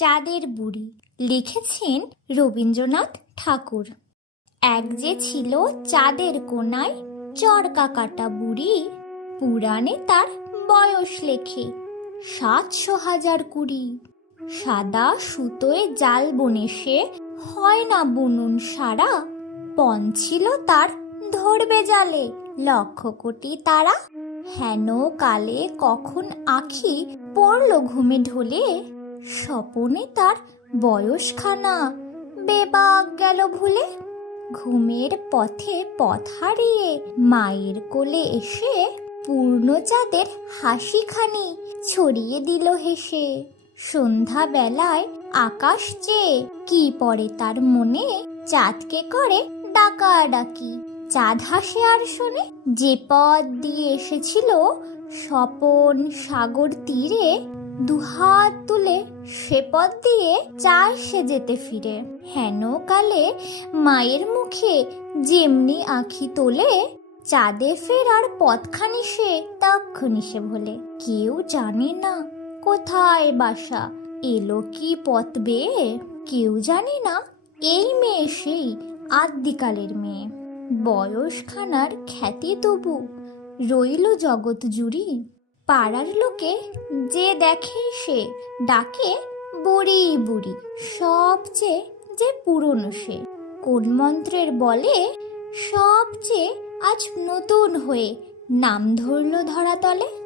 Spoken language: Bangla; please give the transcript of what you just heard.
চাঁদের বুড়ি লিখেছেন রবীন্দ্রনাথ ঠাকুর। এক যে ছিল চাঁদের কোনায় চরকা কাটা বুড়ি, পুরাণে তার বয়স লেখে সাতশো হাজার কুড়ি। সাদা সুতোয় জাল বনে সে হয় না বুনুন সারা, পণ ছিল তার ধরবে জালে। লক্ষ কোটি তারা হেন কালে কখন আখি পড়ল ঘুমে ঢলে। স্বপনে তার বয়সখানা। বেবাক গেল ভুলে। ঘুমের পথে পথ হারিয়ে মায়ের কোলে এসে পূর্ণ পূর্ণচাঁদের হাসিখানি ছড়িয়ে দিল হেসে। সন্ধ্যা বেলায় আকাশ চেয়ে কি পড়ে তার মনে? চাঁদকে করে ডাকা ডাকি চাঁদ হাসে আর শোনে যে পথ দিয়ে এসেছিল স্বপন সাগর তীরে দুহাত তুলে সে পথ দিয়ে চায় সে যেতে ফিরে। হেন কালে মায়ের মুখে যেমনি আঁখি তোলে, চাঁদে ফেরার পথখানি সে তক্ষণি সে ভোলে। কেউ জানে না কোথায় বাসা, এলো কি পথ বেয়ে? কেউ জানে না এই মেয়ে সেই আদ্যিকালের মেয়ে। বয়সখানার খ্যাতি তবু রইল জগৎ জুড়ি। পাড়ার লোকে যে দেখে সে ডাকে বুড়ি বুড়ি সবচেয়ে যে পুরনো সে। কোন মন্ত্রের বলে সবচেয়ে আজ নতুন হয়ে নাম ধরল ধরাতলে।